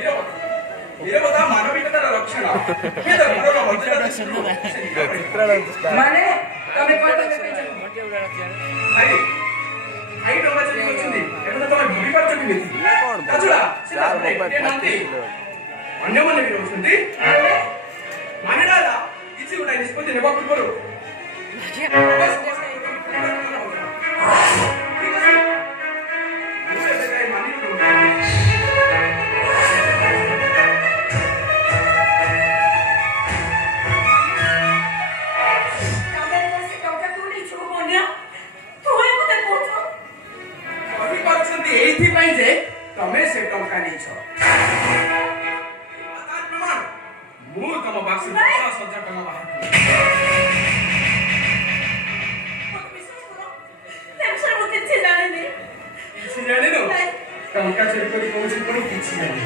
ନିରବତା ମାନବିକତାର ଲକ୍ଷଣ। ମାନେ ତମେ କଣ ଭାଇ ଭାଇ ଟଙ୍କା ଚୋରି କରୁଛନ୍ତି ଏବେ ତ ତମେ ଭାବି ପାରୁଛ କେମିତି? ଅନ୍ୟମାନେ ବି ରହୁଛନ୍ତି ମାନେ ହେଲା କିଛି ଗୋଟେ ନିଷ୍ପତ୍ତି ନେବା ପୂର୍ବରୁ ଏଇଥିପାଇଁ ଯେ ତମେ ସେ ଟଙ୍କା ନେଇଛ। ମୁଁ ତମ ବାକ୍ସରୁ 10,000 ଟଙ୍କା ବାହାର କିଛି ଜାଣିନୁ? ଟଙ୍କା ଚୋରି କରି କହୁଛି ପୁଣି କିଛି ଜାଣିନି।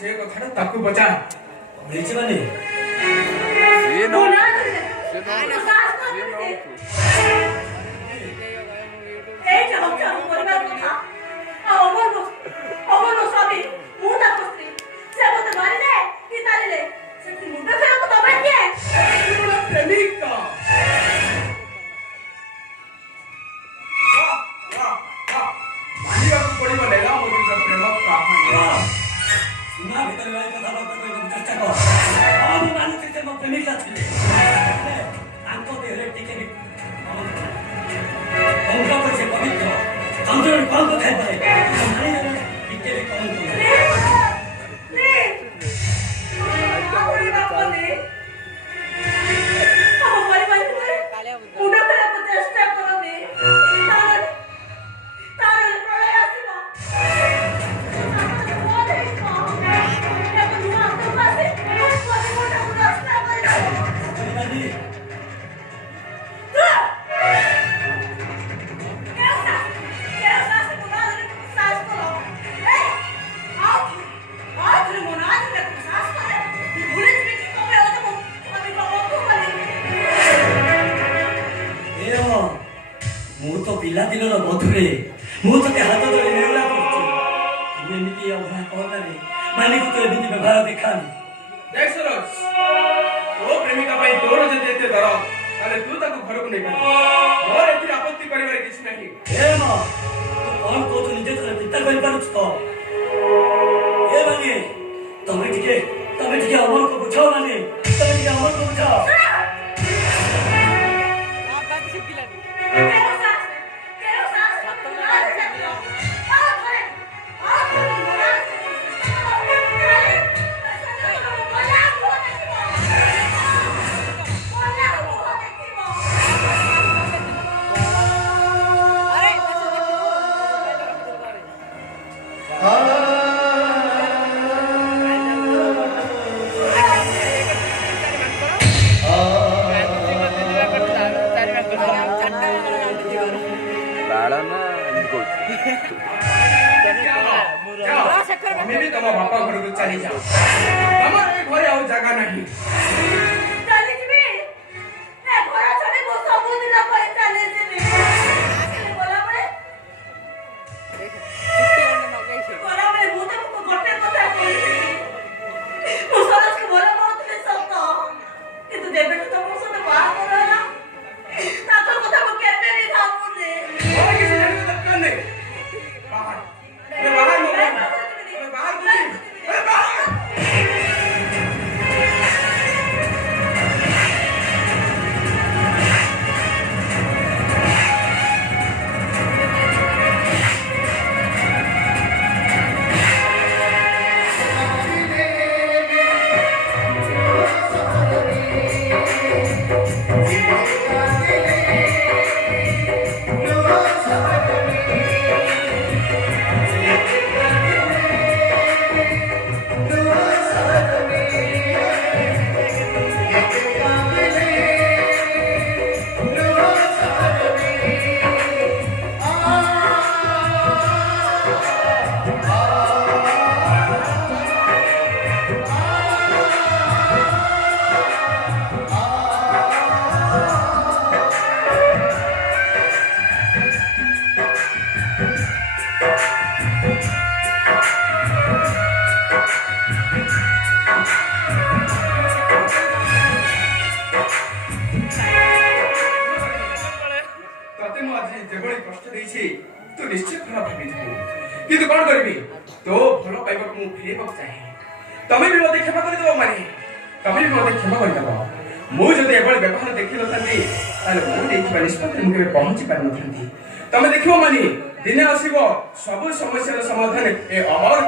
ସେ କଥାଟା ତାକୁ ପଚାର। ମାନେ ପିଲାଦିନର ବଧୁରେ ମୁଁ ତତେ ହାତ ଧରି ନେଉଲା କରୁଛି। ତୁ ଏମିତି ଅଭୟ କହନାରେ ମାଲିକ ତ ଏମିତି ବ୍ୟବହାର ଦେଖାନି। ତୋ ପ୍ରେମିକା ପାଇଁ ତୋର ଯଦି ଏତେ ଦର ତାହେଲେ ତୁ ତାକୁ ଘରକୁ ନେଇପାରିବୁ। ମୋର ଏଥିରେ ଆପତ୍ତି କରିବାରେ କିଛି ନାହିଁ। ତୁ କଣ କହୁଛୁ ନିଜେ ଥରେ ପିତା କରିପାରୁଛୁ ତ? ମାନେ ତମେ ଟିକେ ଅମରକୁ ବୁଝାଅ। ମାନେ ତମେ ଟିକେ ଅମରକୁ ବୁଝାଅ। ତମ ବାପା ଘରକୁ ଚାଲି ଯାଅ। ତମର ଏ ଘରେ ଆଉ ଜାଗା ନାହିଁ। ତୁ ନିଶ୍ଚୟ ଭଲ ଭାବିଥିବୁ କିନ୍ତୁ କଣ କରିବି ତୋ ଭଲ ପାଇବାକୁ ମୁଁ ଫେରିବାକୁ ଚାହେଁ ତମେ ବି ମୋତେ କ୍ଷମା କରିଦେବ ମାନେ ତମେ ବି ମୋତେ କ୍ଷମା କରିଦେବ ମୁଁ ଯଦି ଏଭଳି ବ୍ୟବହାର ଦେଖିନଥାନ୍ତି ତାହେଲେ ମୁଁ ନେଇଥିବା ନିଷ୍ପତ୍ତିରେ ମୁଁ କେବେ ପହଞ୍ଚି ପାରିନଥାନ୍ତି ତମେ ଦେଖିବ ମାନେ ଦିନେ ଆସିବ ସବୁ ସମସ୍ୟାର ସମାଧାନ ଏ ଅମର